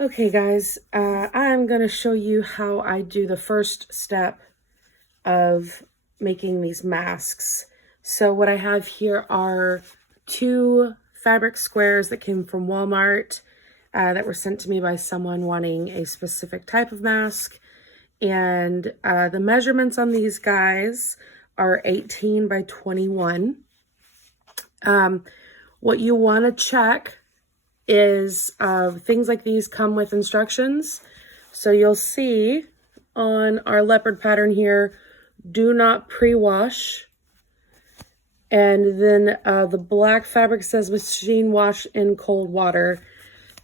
Okay guys, I'm going to show you how I do the first step of making these masks. So what I have here are 2 fabric squares that came from Walmart that were sent to me by someone wanting a specific type of mask. And the measurements on these guys are 18 by 21. What you want to check is things like these come with instructions. So you'll see on our leopard pattern here, do not pre-wash. And then the black fabric says machine wash in cold water.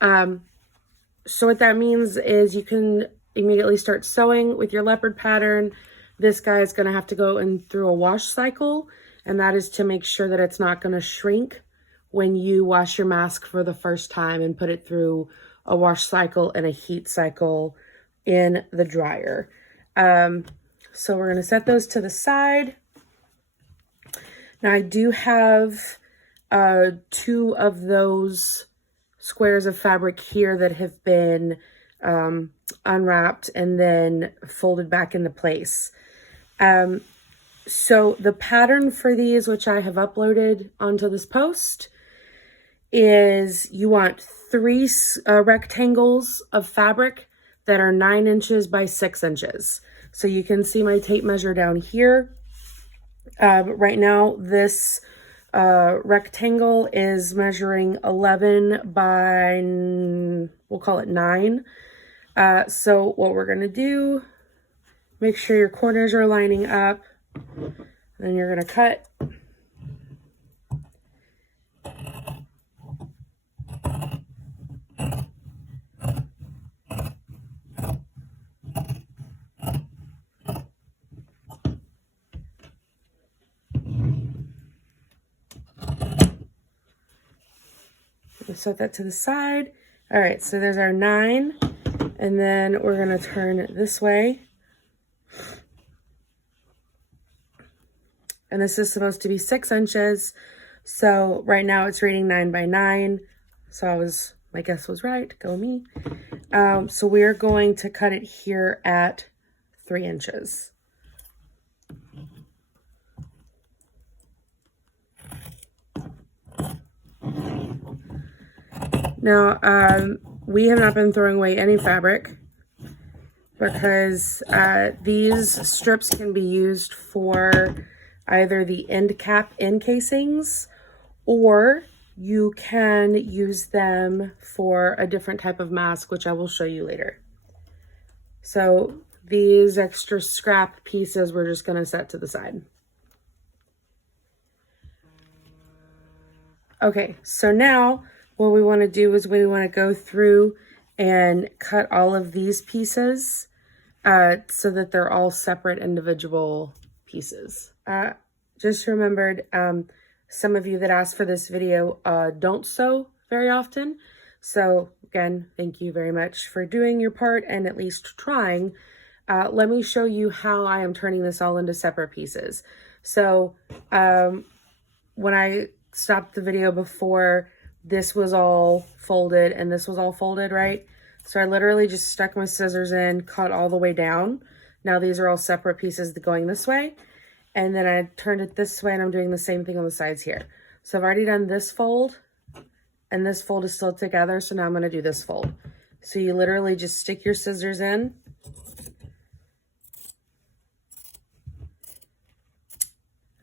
So what that means is you can immediately start sewing with your leopard pattern. This guy is going to have to go in through a wash cycle, and that is to make sure that it's not going to shrink when you wash your mask for the first time and put it through a wash cycle and a heat cycle in the dryer. So we're going to set those to the side. Now I do have 2 of those squares of fabric here that have been unwrapped and then folded back into place. So the pattern for these, which I have uploaded onto this post, is you want 3 rectangles of fabric that are 9 inches by 6 inches. So you can see my tape measure down here. Right now, this rectangle is measuring 11 by, we'll call it 9. So what we're going to do, make sure your corners are lining up. Then you're going to cut. Set that to the side. All right, so there's our 9, and then we're going to turn this way. And this is supposed to be 6 inches. So right now it's reading 9 by 9. So my guess was right. Go me. So we're going to cut it here at 3 inches. Now, we have not been throwing away any fabric because these strips can be used for either the end cap encasings, or you can use them for a different type of mask, which I will show you later. So these extra scrap pieces we're just going to set to the side. Okay, so now what we want to do is we want to go through and cut all of these pieces so that they're all separate individual pieces. Just remembered, some of you that asked for this video don't sew very often. So again, thank you very much for doing your part and at least trying. Let me show you how I am turning this all into separate pieces. So when I stopped the video before, this was all folded and this was all folded, right? So I literally just stuck my scissors in, cut all the way down. Now these are all separate pieces going this way. And then I turned it this way, and I'm doing the same thing on the sides here. So I've already done this fold, and this fold is still together. So now I'm going to do this fold. So you literally just stick your scissors in.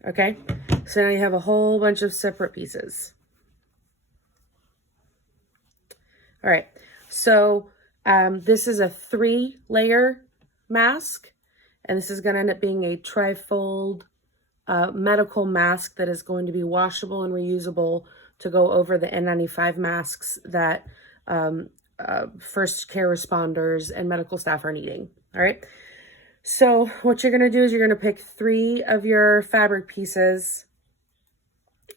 Okay. So now you have a whole bunch of separate pieces. All right. So this is a 3-layer mask. And this is going to end up being a trifold medical mask that is going to be washable and reusable to go over the N95 masks that first care responders and medical staff are needing. All right. So what you're going to do is you're going to pick 3 of your fabric pieces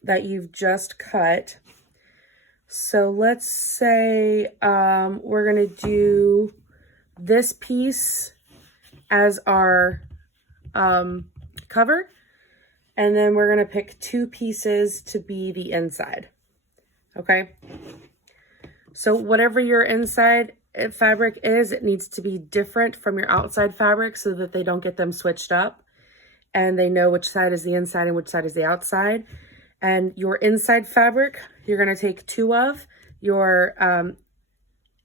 that you've just cut. So let's say we're going to do this piece as our cover, and then we're going to pick 2 pieces to be the inside. Okay, so whatever your inside fabric is, it needs to be different from your outside fabric so that they don't get them switched up and they know which side is the inside and which side is the outside. And your inside fabric, you're going to take 2 of. Your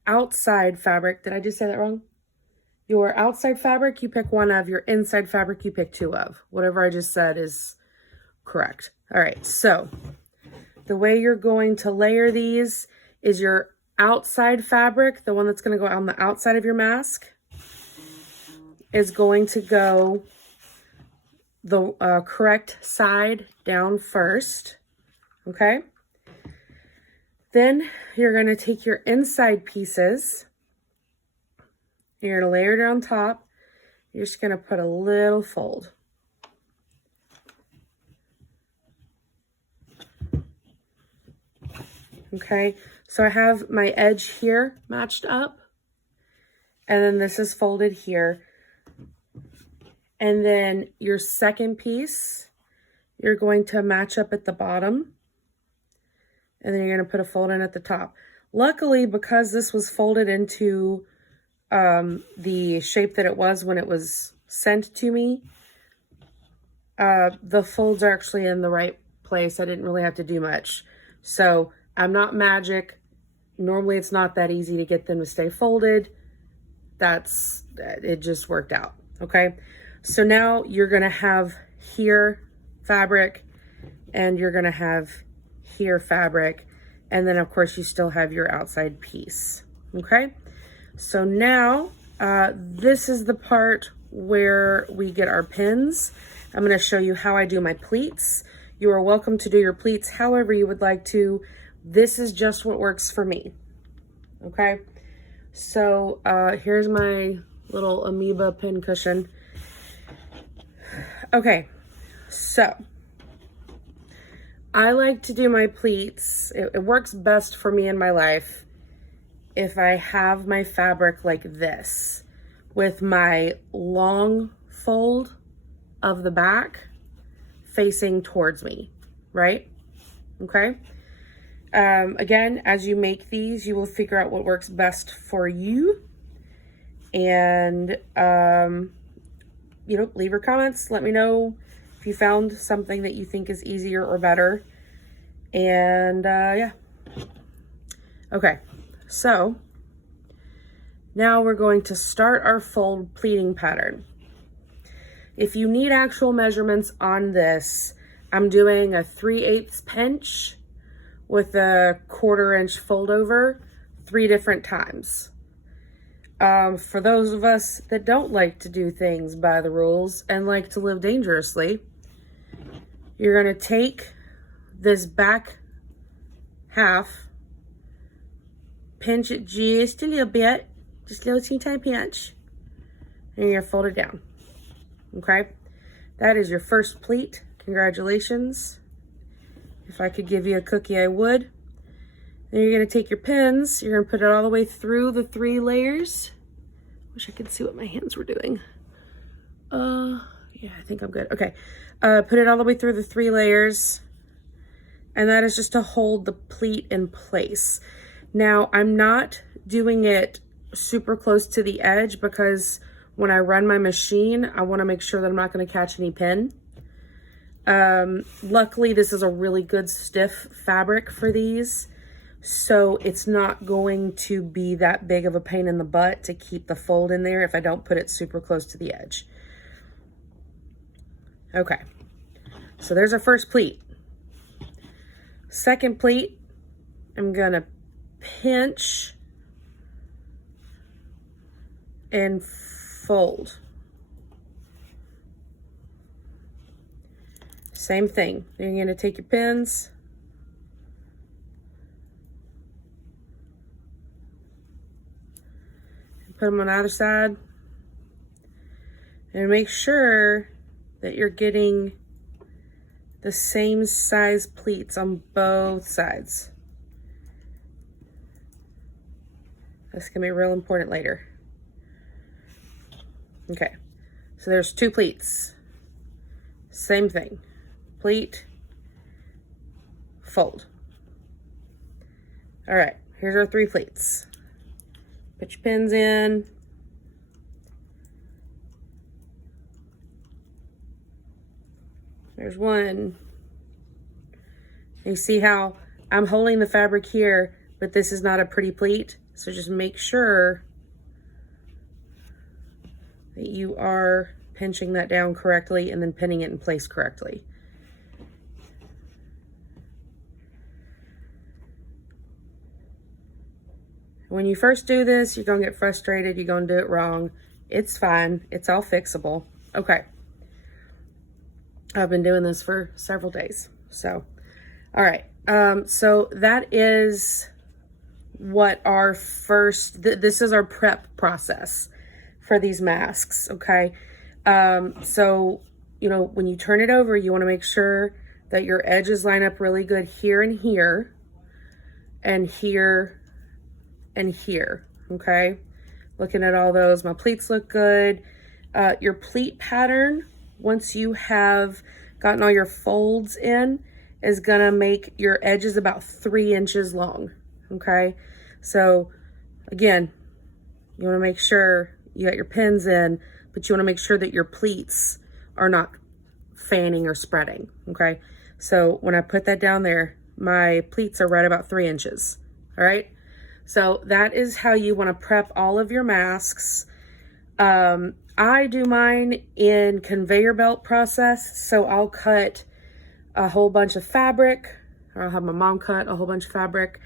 outside fabric, did I just say that wrong? Your outside fabric, you pick 1 of. Your inside fabric, you pick 2 of. Whatever I just said is correct. All right, so the way you're going to layer these is your outside fabric, the one that's going to go on the outside of your mask, is going to go the correct side down first, okay? Then you're going to take your inside pieces, you're going to layer it on top, you're just going to put a little fold. Okay, so I have my edge here matched up, and then this is folded here. And then your second piece, you're going to match up at the bottom, and then you're going to put a fold in at the top. Luckily, because this was folded into the shape that it was when it was sent to me, the folds are actually in the right place. I didn't really have to do much. So I'm not magic. Normally it's not that easy to get them to stay folded. It just worked out, okay? So now you're gonna have here fabric, and you're gonna have here fabric, and then of course you still have your outside piece, okay? So now, this is the part where we get our pins. I'm gonna show you how I do my pleats. You are welcome to do your pleats however you would like to. This is just what works for me, okay? So here's my little amoeba pin cushion. Okay, so I like to do my pleats. It works best for me in my life if I have my fabric like this, with my long fold of the back facing towards me, right? Okay. Again, as you make these, you will figure out what works best for you. And, you know, leave your comments. Let me know if you found something that you think is easier or better. And, yeah. Okay, so now we're going to start our fold pleating pattern. If you need actual measurements on this, I'm doing a 3/8 pinch with a 1/4 inch fold over 3 different times. For those of us that don't like to do things by the rules and like to live dangerously, you're going to take this back half, pinch it just a little bit, just a little teeny tiny pinch, and you're going to fold it down. Okay? That is your first pleat. Congratulations. If I could give you a cookie, I would. Then you're going to take your pins. You're going to put it all the way through the 3 layers. Wish I could see what my hands were doing. Yeah, I think I'm good. Okay. Put it all the way through the 3 layers. And that is just to hold the pleat in place. Now, I'm not doing it super close to the edge because when I run my machine, I want to make sure that I'm not going to catch any pin. Luckily, this is a really good stiff fabric for these, so it's not going to be that big of a pain in the butt to keep the fold in there if I don't put it super close to the edge. Okay, so there's our first pleat. Second pleat, I'm gonna pinch and fold. Same thing. You're going to take your pins, and put them on either side, and make sure that you're getting the same size pleats on both sides. That's going to be real important later. Okay, so there's 2 pleats. Same thing. Pleat, fold. All right, here's our 3 pleats. Put your pins in. There's one. You see how I'm holding the fabric here, but this is not a pretty pleat. So just make sure that you are pinching that down correctly and then pinning it in place correctly. When you first do this, you're gonna get frustrated, you're gonna do it wrong. It's fine, it's all fixable. Okay. I've been doing this for several days, so. All right, so that is what our first, this is our prep process for these masks, okay? So, you know, when you turn it over, you wanna make sure that your edges line up really good here and here, and here, and here, okay? Looking at all those, my pleats look good. Your pleat pattern, once you have gotten all your folds in, is gonna make your edges about 3 inches long, okay? So again, you wanna make sure you got your pins in, but you wanna make sure that your pleats are not fanning or spreading, okay? So when I put that down there, my pleats are right about 3 inches, all right? So that is how you wanna prep all of your masks. I do mine in conveyor belt process, so I'll cut a whole bunch of fabric, or I'll have my mom cut a whole bunch of fabric,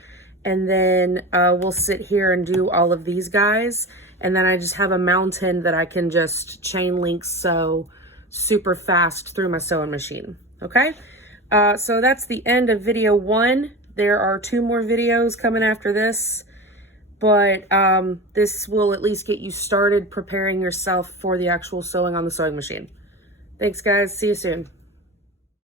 and then we'll sit here and do all of these guys, and then I just have a mountain that I can just chain link sew super fast through my sewing machine, okay? So that's the end of video 1. There are 2 more videos coming after this, but this will at least get you started preparing yourself for the actual sewing on the sewing machine. Thanks guys, see you soon.